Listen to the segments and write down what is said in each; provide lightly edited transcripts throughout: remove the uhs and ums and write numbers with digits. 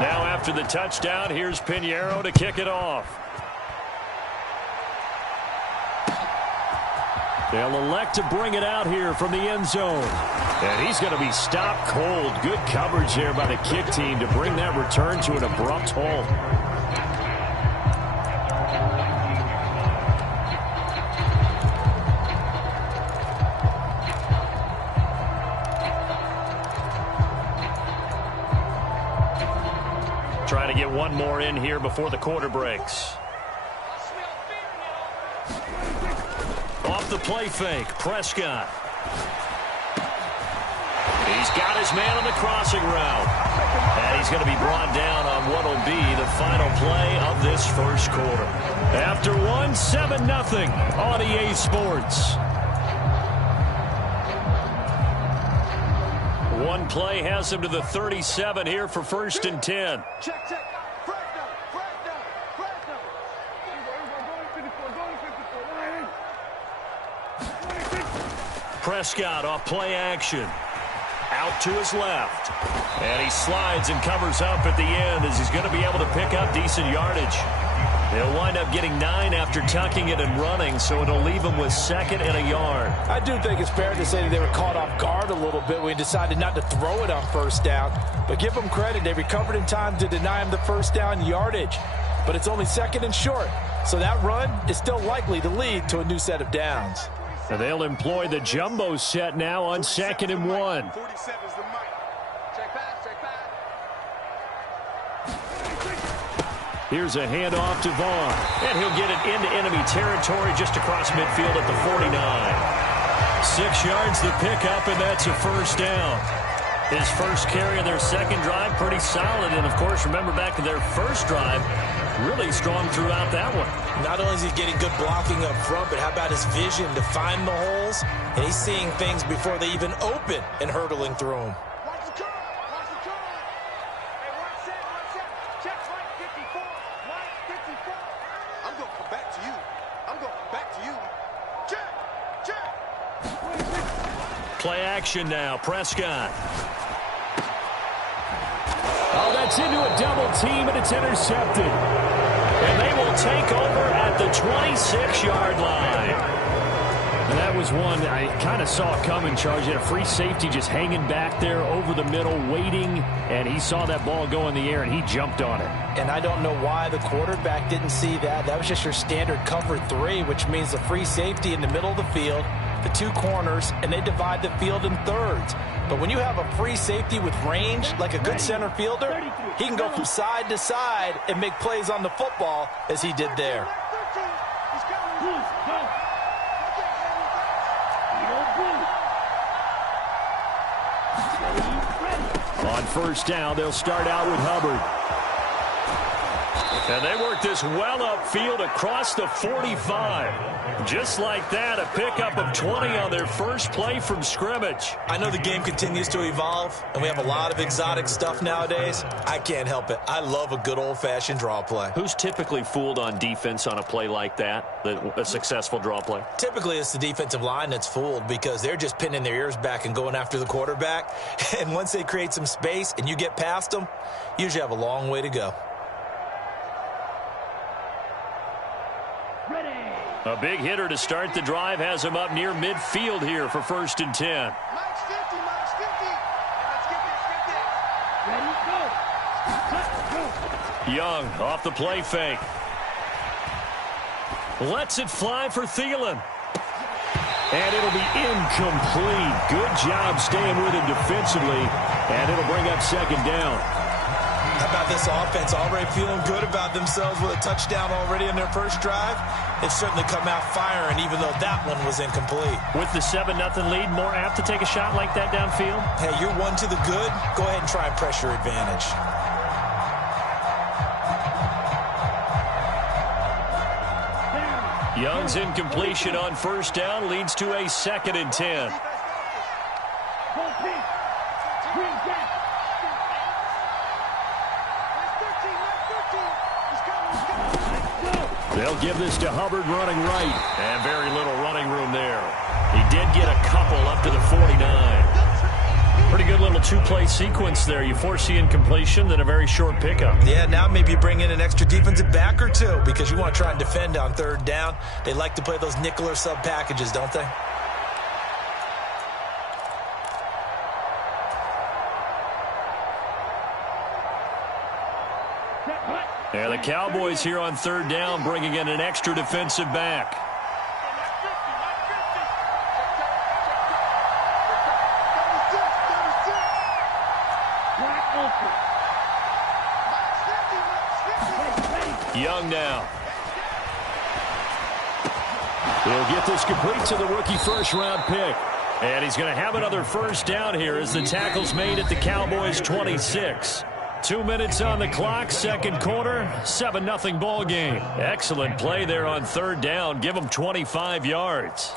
Now after the touchdown, here's Pinheiro to kick it off. They'll elect to bring it out here from the end zone. And he's going to be stopped cold. Good coverage there by the kick team to bring that return to an abrupt halt. Trying to get one more in here before the quarter breaks. Off the play fake, Prescott. He's got his man on the crossing route. And he's going to be brought down on what will be the final play of this first quarter. After one, 7-0 on EA Sports. One play has him to the 37 here for 1st and 10. Check. Prescott off play action. Out to his left. And he slides and covers up at the end as he's going to be able to pick up decent yardage. They'll wind up getting 9 after tucking it and running, so it'll leave him with 2nd and a yard. I do think it's fair to say that they were caught off guard a little bit when he decided not to throw it on 1st down. But give them credit. They recovered in time to deny him the 1st down yardage. But it's only 2nd and short. So that run is still likely to lead to a new set of downs. And they'll employ the jumbo set now on 2nd and 1. 47 is the mic. Check back. Here's a handoff to Vaughn. And he'll get it into enemy territory just across midfield at the 49. 6 yards the pickup, and that's a 1st down. His first carry of their 2nd drive, pretty solid. And, of course, remember back to their 1st drive, really strong throughout that one. Not only is he getting good blocking up front, but how about his vision to find the holes? And he's seeing things before they even open and hurdling through them. Watch the curve. Hey, watch that. Check right 54. Right 54. I'm going to come back to you. Check. Play action now. Prescott. Oh, that's into a double team, and it's intercepted. And they will take over at the 26-yard line. And that was one I kind of saw coming, Charles. He had a free safety just hanging back there over the middle, waiting, and he saw that ball go in the air, and he jumped on it. And I don't know why the quarterback didn't see that. That was just your standard cover 3, which means the free safety in the middle of the field, the 2 corners, and they divide the field in thirds. But when you have a free safety with range, like a good center fielder, he can go from side to side and make plays on the football as he did there. On 1st down, they'll start out with Hubbard. And they work this well upfield across the 45. Just like that, a pickup of 20 on their first play from scrimmage. I know the game continues to evolve, and we have a lot of exotic stuff nowadays. I can't help it. I love a good old-fashioned draw play. Who's typically fooled on defense on a play like that, a successful draw play? Typically, it's the defensive line that's fooled because they're just pinning their ears back and going after the quarterback. And once they create some space and you get past them, you usually have a long way to go. A big hitter to start the drive has him up near midfield here for 1st and 10. Mike's 50. Let's get this. Ready, go. Young off the play fake. Lets it fly for Thielen. And it'll be incomplete. Good job staying with him defensively. And it'll bring up 2nd down. How about this offense? Already feeling good about themselves with a touchdown already in their first drive. They've certainly come out firing, even though that one was incomplete. With the 7-0 lead, more apt to take a shot like that downfield? Hey, you're one to the good. Go ahead and try and pressure advantage. Young's incompletion on 1st down leads to a 2nd and 10. They'll give this to Hubbard running right. And very little running room there. He did get a couple up to the 49. Pretty good little two-play sequence there. You force the incompletion, then a very short pickup. Yeah, now maybe bring in an extra defensive back or two because you want to try and defend on third down. They like to play those nickel or sub packages, don't they? Yeah, the Cowboys here on third down bringing in an extra defensive back. Young now. He'll get this complete to the rookie first-round pick. And he's going to have another first down here as the tackle's made at the Cowboys' 26. 2 minutes on the clock, second quarter, 7-0 ball game. Excellent play there on third down. Give him 25 yards.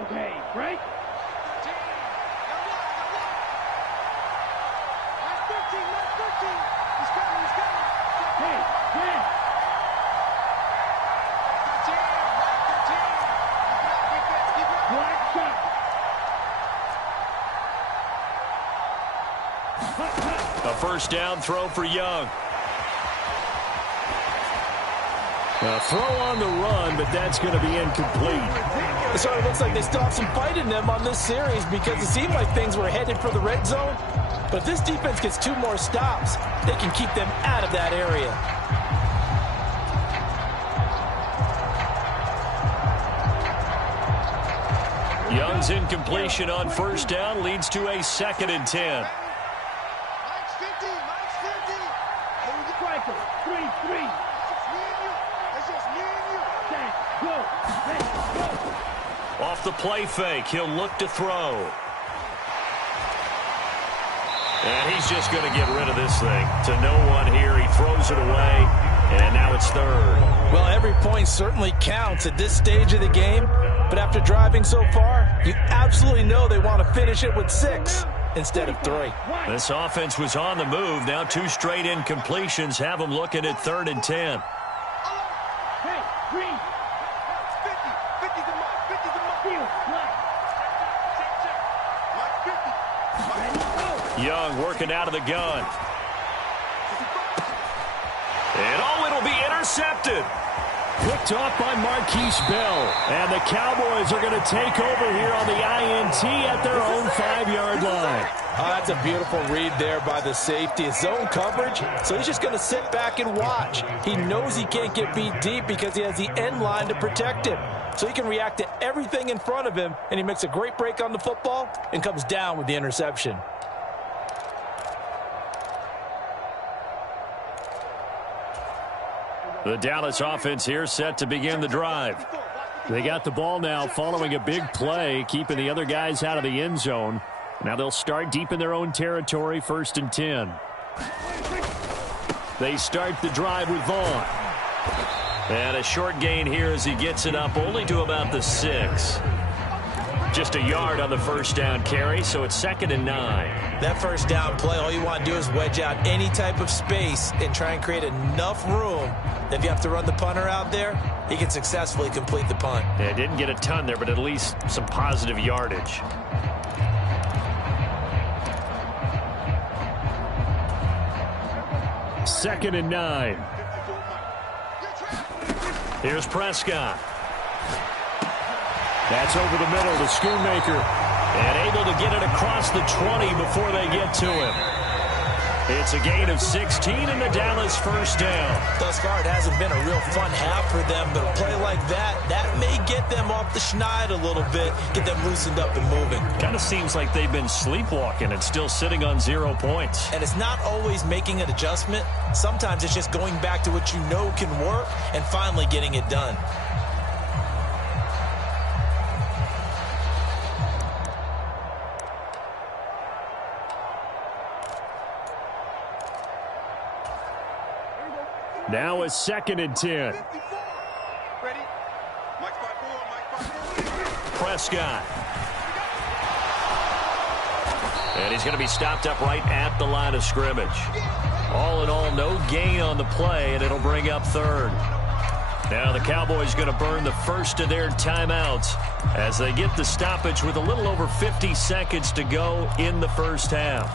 Okay, break. A first down throw for Young. A throw on the run, but that's going to be incomplete. It sort of looks like they still have some fight in them on this series because it seemed like things were headed for the red zone. But if this defense gets 2 more stops, they can keep them out of that area. Young's incompletion on first down leads to a 2nd and 10. Off the play fake, he'll look to throw. And he's just going to get rid of this thing. To no one here, he throws it away, and now it's third. Well, every point certainly counts at this stage of the game, but after driving so far, you absolutely know they want to finish it with 6 instead of 3. This offense was on the move. Now 2 straight incompletions have them looking at 3rd and 10. Young working out of the gun. And it'll be intercepted. Picked off by Marquise Bell. And the Cowboys are going to take over here on the INT at their own 5-yard line. Oh, that's a beautiful read there by the safety. It's zone coverage, so he's just going to sit back and watch. He knows he can't get beat deep because he has the end line to protect him. So he can react to everything in front of him, and he makes a great break on the football and comes down with the interception. The Dallas offense here set to begin the drive. They got the ball now following a big play, keeping the other guys out of the end zone. Now they'll start deep in their own territory, 1st and 10. They start the drive with Vaughn. And a short gain here as he gets it up only to about the 6. Just a yard on the first down carry, so it's 2nd and 9. That first down play, all you want to do is wedge out any type of space and try and create enough room that if you have to run the punter out there, he can successfully complete the punt. Yeah, didn't get a ton there, but at least some positive yardage. Second and 9. Here's Prescott. That's over the middle to Schoonmaker. And able to get it across the 20 before they get to him. It's a gain of 16 and the Dallas first down. Thus far, it hasn't been a real fun half for them, but a play like that may get them off the schneid a little bit, get them loosened up and moving. Kind of seems like they've been sleepwalking and still sitting on 0 points. And it's not always making an adjustment. Sometimes it's just going back to what you know can work and finally getting it done. Now a 2nd and 10. Prescott. And he's going to be stopped up right at the line of scrimmage. All in all, no gain on the play, and it'll bring up third. Now the Cowboys going to burn the first of their timeouts as they get the stoppage with a little over 50 seconds to go in the first half.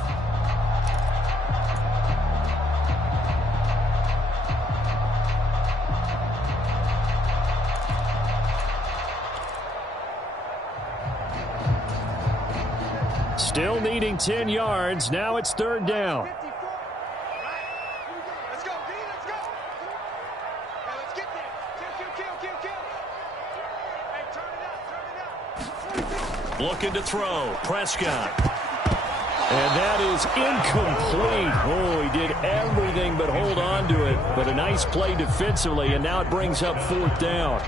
Still needing 10 yards. Now it's third down. Let's go, D, let's go. Hey, let's get there. Kill. Hey, turn it up. Looking to throw. Prescott. And that is incomplete. Oh, he did everything but hold on to it. But a nice play defensively, and now it brings up fourth down.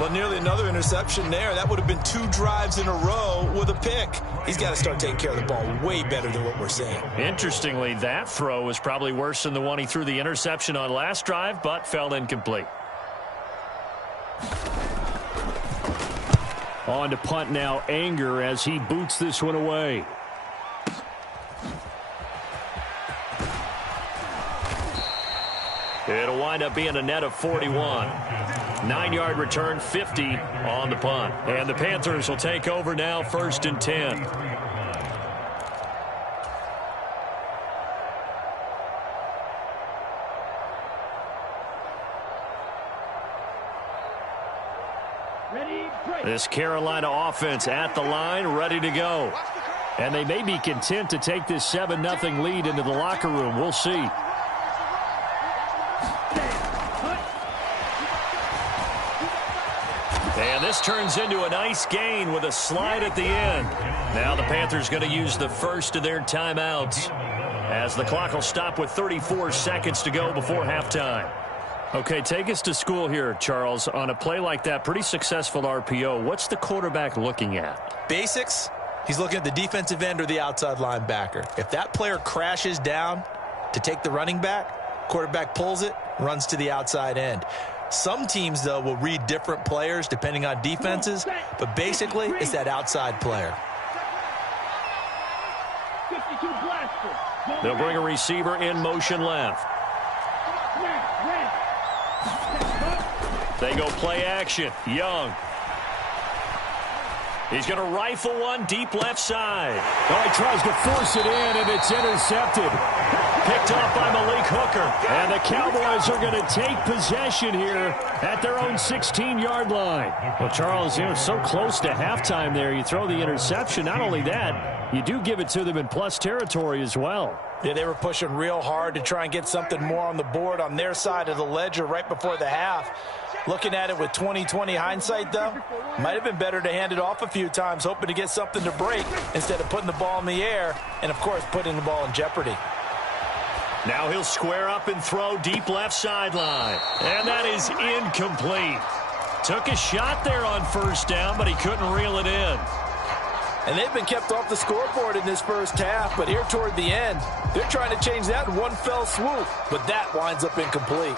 Well, nearly another interception there. That would have been 2 drives in a row with a pick. He's got to start taking care of the ball way better than what we're seeing. Interestingly, that throw was probably worse than the one he threw the interception on last drive, but fell incomplete. On to punt now, Anger, as he boots this one away. It'll wind up being a net of 41. 9-yard return, 50 on the punt. And the Panthers will take over now, 1st and 10. This Carolina offense at the line, ready to go. And they may be content to take this 7-0 lead into the locker room. We'll see. And this turns into a nice gain with a slide at the end. Now the Panthers going to use the first of their timeouts as the clock will stop with 34 seconds to go before halftime. Okay, take us to school here, Charles. On a play like that, pretty successful RPO, what's the quarterback looking at? Basics. He's looking at the defensive end or the outside linebacker. If that player crashes down to take the running back, quarterback pulls it, runs to the outside end. Some teams, though, will read different players depending on defenses, but basically it's that outside player. They'll bring a receiver in motion left. They go play action. Young. He's going to rifle one deep left side. Oh, he tries to force it in, and it's intercepted. Picked off by Malik Hooker. And the Cowboys are going to take possession here at their own 16-yard line. Well, Charles, so close to halftime there. You throw the interception. Not only that, you do give it to them in plus territory as well. Yeah, they were pushing real hard to try and get something more on the board on their side of the ledger right before the half. Looking at it with 20/20 hindsight, though, might have been better to hand it off a few times, hoping to get something to break instead of putting the ball in the air and, of course, putting the ball in jeopardy. Now he'll square up and throw deep left sideline. And that is incomplete. Took a shot there on first down, but he couldn't reel it in. And they've been kept off the scoreboard in this first half, but here toward the end, they're trying to change that in one fell swoop, but that winds up incomplete.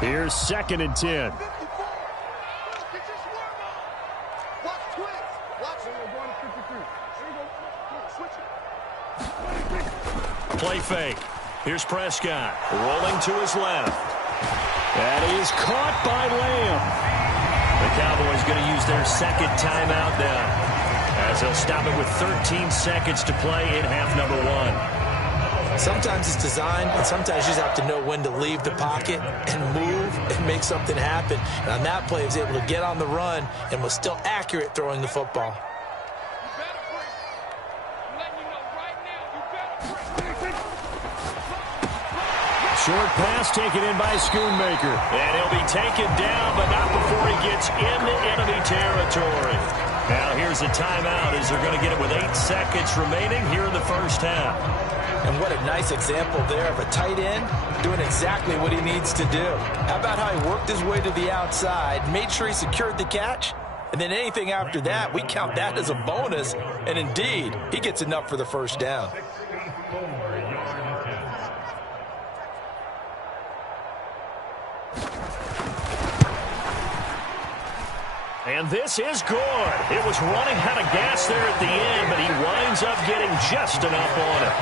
Here's 2nd and 10. Play fake. Here's Prescott rolling to his left. That is caught by Lamb. The Cowboys going to use their 2nd timeout now as they'll stop it with 13 seconds to play in half number 1. Sometimes it's designed, and sometimes you just have to know when to leave the pocket and move and make something happen. And on that play, he was able to get on the run and was still accurate throwing the football. Short pass taken in by Schoonmaker. And he'll be taken down, but not before he gets into enemy territory. Now here's a timeout as they're going to get it with 8 seconds remaining here in the first half. And what a nice example there of a tight end doing exactly what he needs to do. How about how he worked his way to the outside, made sure he secured the catch, and then anything after that, we count that as a bonus. And indeed, he gets enough for the first down. And this is good. It was running out of gas there at the end, but he winds up getting just enough on it.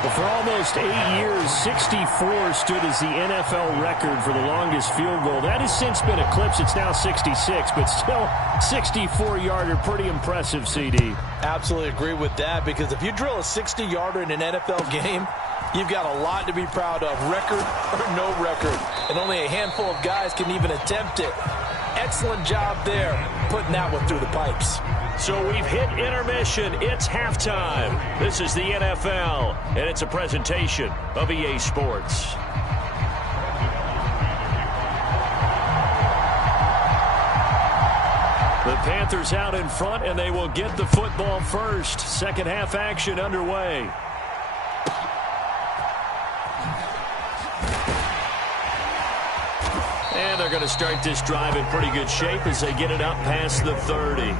Well, for almost 8 years, 64 stood as the NFL record for the longest field goal. That has since been eclipsed. It's now 66, but still 64-yarder. Pretty impressive, CD. Absolutely agree with that, because if you drill a 60-yarder in an NFL game, you've got a lot to be proud of, record or no record. And only a handful of guys can even attempt it. Excellent job there, putting that one through the pipes. So we've hit intermission. It's halftime. This is the NFL, and it's a presentation of EA Sports. The Panthers out in front, and they will get the football first. Second half action underway. And they're going to start this drive in pretty good shape as they get it up past the 30.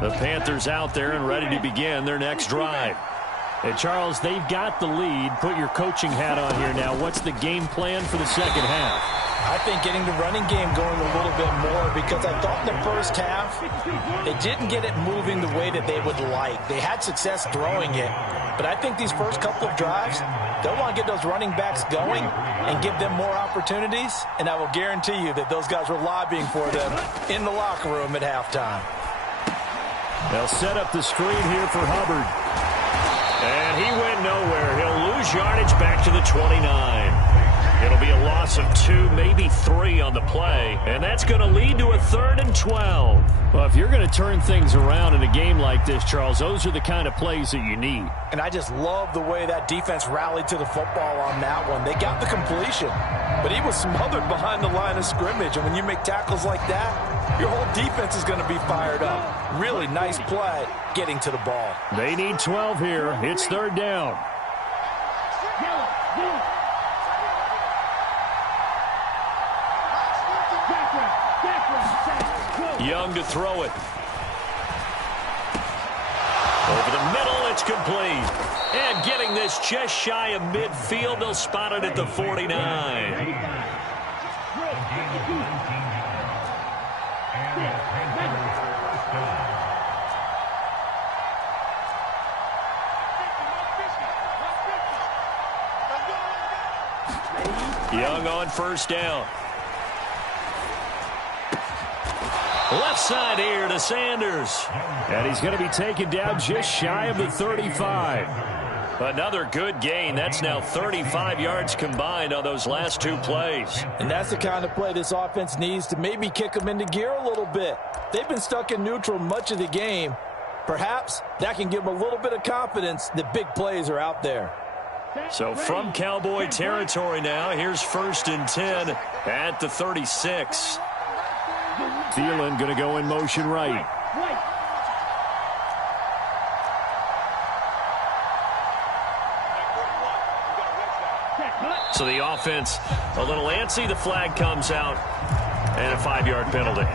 The Panthers out there and ready to begin their next drive. And Charles, they've got the lead. Put your coaching hat on here now. What's the game plan for the second half? I think getting the running game going a little bit more, because I thought in the first half they didn't get it moving the way that they would like. They had success throwing it, but I think these first couple of drives, they'll want to get those running backs going and give them more opportunities, and I will guarantee you that those guys were lobbying for them in the locker room at halftime. They'll set up the screen here for Hubbard. And he went nowhere. He'll lose yardage back to the 29. It'll be a loss of 2, maybe 3 on the play. And that's going to lead to a 3rd and 12. Well, if you're going to turn things around in a game like this, Charles, those are the kind of plays that you need. And I just love the way that defense rallied to the football on that one. They got the completion, but he was smothered behind the line of scrimmage. And when you make tackles like that, your whole defense is going to be fired up. Really nice play getting to the ball. They need 12 here. It's 3rd down. Young to throw it. Over the middle, it's complete. And getting this just shy of midfield, they'll spot it at the 49. Young on first down. Left side here to Sanders. And he's going to be taken down just shy of the 35. Another good gain. That's now 35 yards combined on those last 2 plays. And that's the kind of play this offense needs to maybe kick them into gear a little bit. They've been stuck in neutral much of the game. Perhaps that can give them a little bit of confidence that big plays are out there. So from Cowboy territory now, here's 1st and 10 at the 36. Thielen going to go in motion right. So the offense a little antsy. The flag comes out and a 5-yard penalty.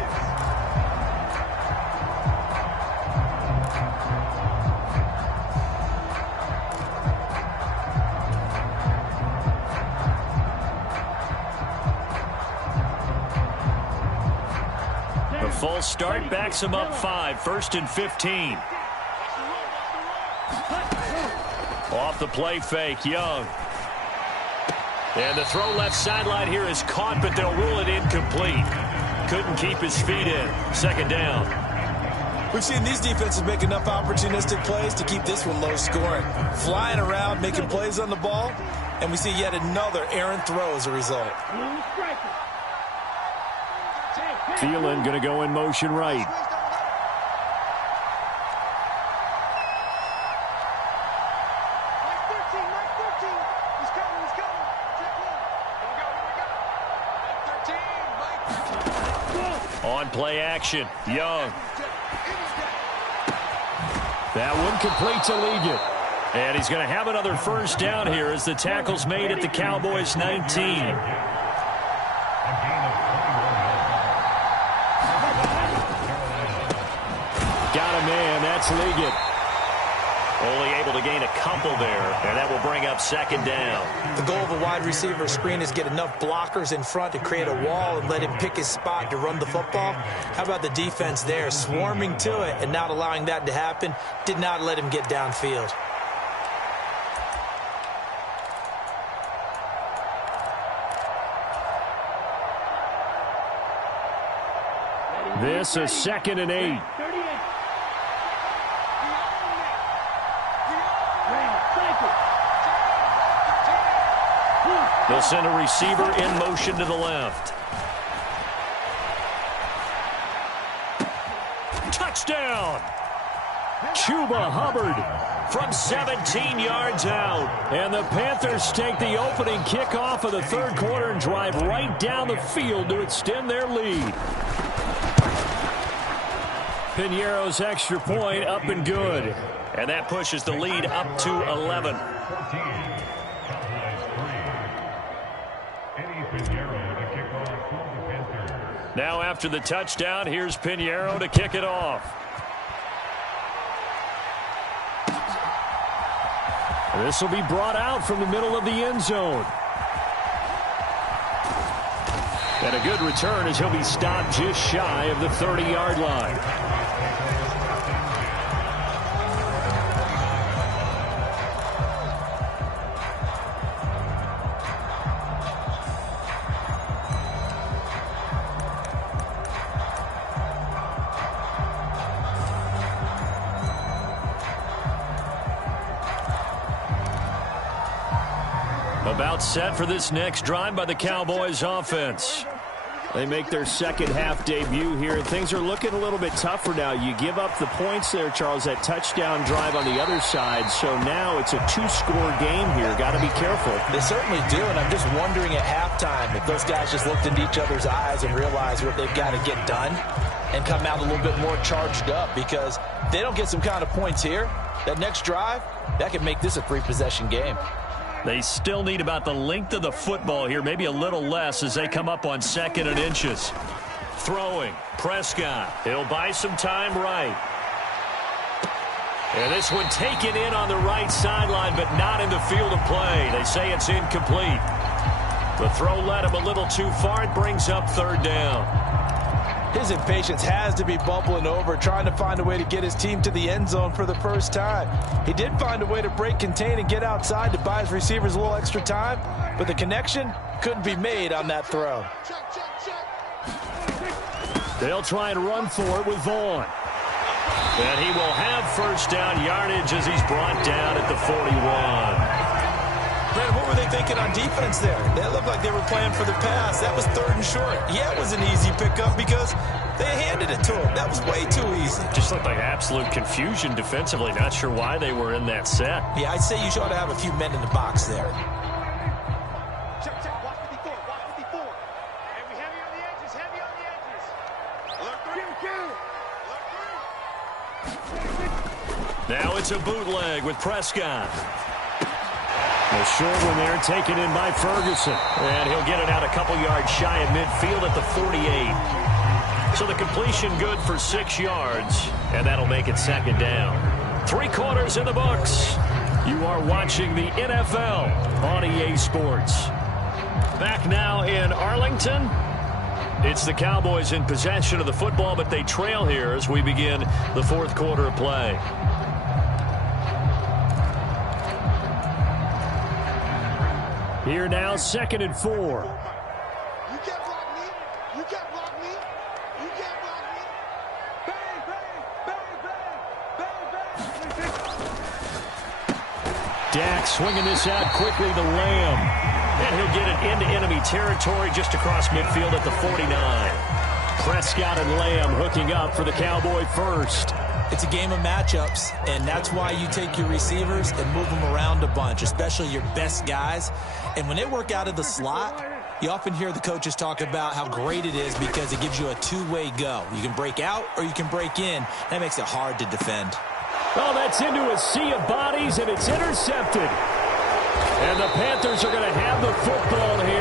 Full start backs him up 5. 1st and 15. Off the play fake, Young. And the throw left sideline here is caught, but they'll rule it incomplete. Couldn't keep his feet in. 2nd down. We've seen these defenses make enough opportunistic plays to keep this one low scoring. Flying around, making plays on the ball, and we see yet another errant throw as a result. Thielen going to go in motion right. Mike 13, he's coming, check 1. Here we go. On play action, Young. That one complete to Ligon. And he's going to have another first down here as the tackle's made at the Cowboys' 19. Got a man. That's Liggett. Only able to gain a couple there, and that will bring up second down. The goal of a wide receiver screen is get enough blockers in front to create a wall and let him pick his spot to run the football. How about the defense there, swarming to it and not allowing that to happen? Did not let him get downfield. This is 2nd and 8. They'll send a receiver in motion to the left. Touchdown! Chuba Hubbard From 17 yards out. And the Panthers take the opening kickoff of the third quarter and drive right down the field to extend their lead. Piñeiro's extra point up and good. And that pushes the lead up to 11. Now after the touchdown, here's Piñeiro to kick it off. This will be brought out from the middle of the end zone. And a good return as he'll be stopped just shy of the 30-yard line. About set for this next drive by the Cowboys offense. They make their second half debut here, and things are looking a little bit tougher now. You give up the points there, Charles, that touchdown drive on the other side. So now it's a two-score game here. Got to be careful. They certainly do, and I'm just wondering at halftime if those guys just looked into each other's eyes and realized what they've got to get done and come out a little bit more charged up, because if they don't get some kind of points here, that next drive, that could make this a three-possession game. They still need about the length of the football here, maybe a little less as they come up on 2nd and inches. Throwing, Prescott. He'll buy some time right. And this one taken in on the right sideline, but not in the field of play. They say it's incomplete. The throw led him a little too far. It brings up 3rd down. His impatience has to be bubbling over, trying to find a way to get his team to the end zone for the first time. He did find a way to break contain and get outside to buy his receivers a little extra time, but the connection couldn't be made on that throw. They'll try and run for it with Vaughn. And he will have first down yardage as he's brought down at the 41. Brad, what were they thinking on defense there? They looked like they were playing for the pass. That was 3rd and short. Yeah, it was an easy pickup because they handed it to him. That was way too easy. Just looked like absolute confusion defensively. Not sure why they were in that set. Yeah, I'd say you ought to have a few men in the box there. Check, watch 54, watch 54. And we heavy on the edges, heavy on the edges. Alert 3. Now it's a bootleg with Prescott. A short one there, taken in by Ferguson. And he'll get it out a couple yards shy of midfield at the 48. So the completion good for 6 yards, and that'll make it 2nd down. 3 quarters in the books. You are watching the NFL on EA Sports. Back now in Arlington. It's the Cowboys in possession of the football, but they trail here as we begin the 4th quarter of play. Here now, 2nd and 4. You can't block me. You can't block me. You can't block me. Bang, bang, bang, bang, bang, bang. Dak swinging this out quickly to Lamb. And he'll get it into enemy territory just across midfield at the 49. Prescott and Lamb hooking up for the Cowboy first. It's a game of matchups, and that's why you take your receivers and move them around a bunch, especially your best guys. And when they work out of the slot, you often hear the coaches talk about how great it is because it gives you a two-way go. You can break out or you can break in. That makes it hard to defend. Oh, that's into a sea of bodies, and it's intercepted. And the Panthers are going to have the football here